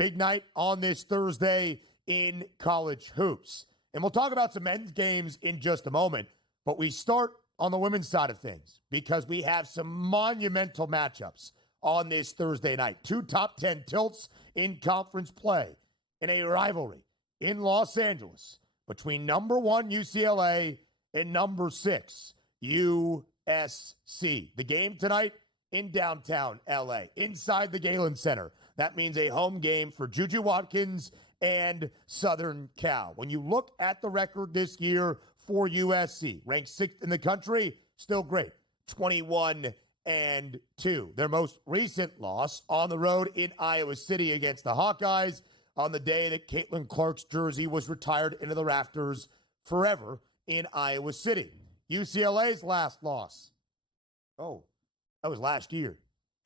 Big night on this Thursday in college hoops. And we'll talk about some men's games in just a moment. But we start on the women's side of things because we have some monumental matchups on this Thursday night. 2 top 10 tilts in conference play in a rivalry in Los Angeles between number 1 UCLA and number 6 USC. The game tonight in downtown LA, inside the Galen Center. That means a home game for Juju Watkins and Southern Cal. When you look at the record this year for USC, ranked 6th in the country, still great, 21-2. Their most recent loss on the road in Iowa City against the Hawkeyes on the day that Caitlin Clark's jersey was retired into the rafters forever in Iowa City. UCLA's last loss, that was last year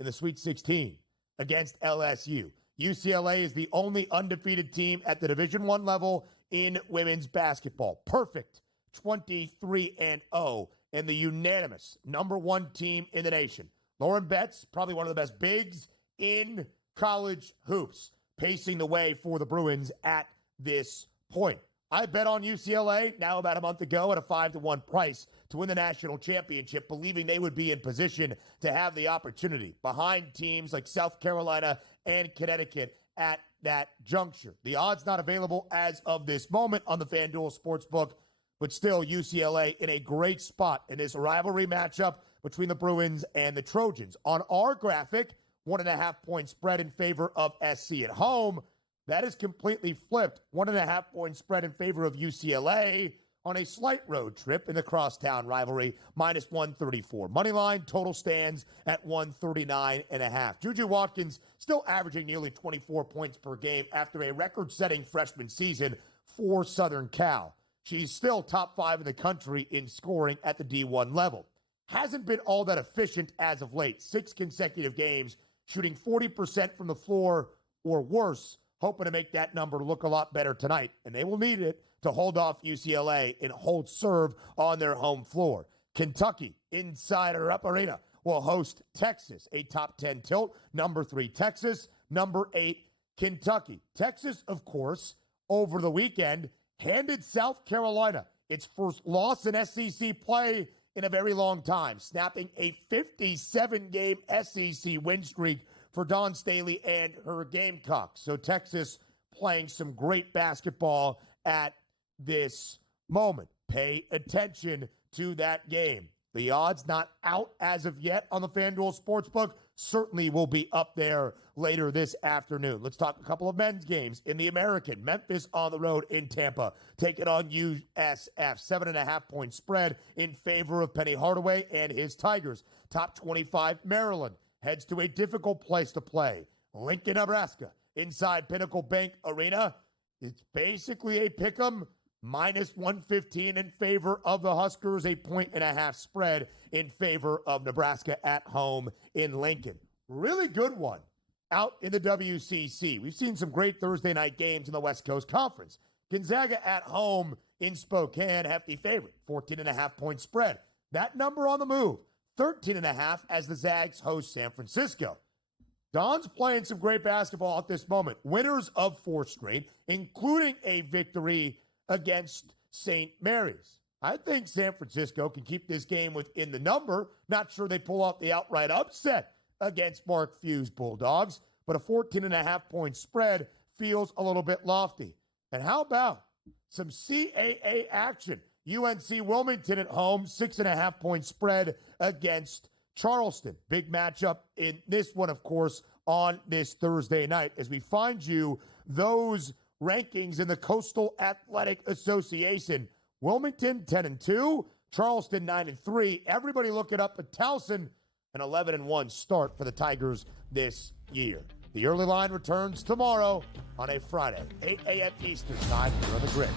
in the Sweet 16 against LSU. UCLA is the only undefeated team at the Division I level in women's basketball. Perfect 23-0 and the unanimous number 1 team in the nation. Lauren Betts, probably one of the best bigs in college hoops, pacing the way for the Bruins at this point. I bet on UCLA now about a month ago at a 5-1 price to win the national championship, believing they would be in position to have the opportunity behind teams like South Carolina and Connecticut at that juncture. The odds not available as of this moment on the FanDuel Sportsbook, but still UCLA in a great spot in this rivalry matchup between the Bruins and the Trojans. On our graphic, 1.5-point spread in favor of SC at home. That is completely flipped. 1.5-point spread in favor of UCLA on a slight road trip in the crosstown rivalry, minus 134. Moneyline total stands at 139.5. Juju Watkins still averaging nearly 24 points per game after a record-setting freshman season for Southern Cal. She's still top 5 in the country in scoring at the D1 level. Hasn't been all that efficient as of late. 6 consecutive games, shooting 40% from the floor or worse, hoping to make that number look a lot better tonight. And they will need it to hold off UCLA and hold serve on their home floor. Kentucky, inside Rupp Arena, will host Texas, a top 10 tilt. Number 3, Texas. Number 8, Kentucky. Texas, of course, over the weekend, handed South Carolina its first loss in SEC play in a very long time, snapping a 57-game SEC win streak for Dawn Staley and her Gamecocks. So Texas playing some great basketball at this moment. Pay attention to that game. The odds not out as of yet on the FanDuel Sportsbook certainly will be up there later this afternoon. Let's talk a couple of men's games in the American. Memphis on the road in Tampa, taking on USF. 7.5-point spread in favor of Penny Hardaway and his Tigers. Top 25 Maryland heads to a difficult place to play. Lincoln, Nebraska, inside Pinnacle Bank Arena. It's basically a pick'em, minus 115 in favor of the Huskers, a 1.5-point spread in favor of Nebraska at home in Lincoln. Really good one out in the WCC. We've seen some great Thursday night games in the West Coast Conference. Gonzaga at home in Spokane, hefty favorite, 14.5-point spread. That number on the move, 13.5 as the Zags host San Francisco. Don's playing some great basketball at this moment. Winners of 4 straight, including a victory against St. Mary's. I think San Francisco can keep this game within the number. Not sure they pull off the outright upset against Mark Few's Bulldogs, but a 14.5-point spread feels a little bit lofty. And how about some CAA action? UNC Wilmington at home, 6.5-point spread against Charleston. Big matchup in this one, of course, on this Thursday night as we find you those rankings in the Coastal Athletic Association. Wilmington 10-2, Charleston 9-3. Everybody look it up at Towson, an 11-1 start for the Tigers this year. The early line returns tomorrow on a Friday, 8 a.m. Eastern time here on the Grid.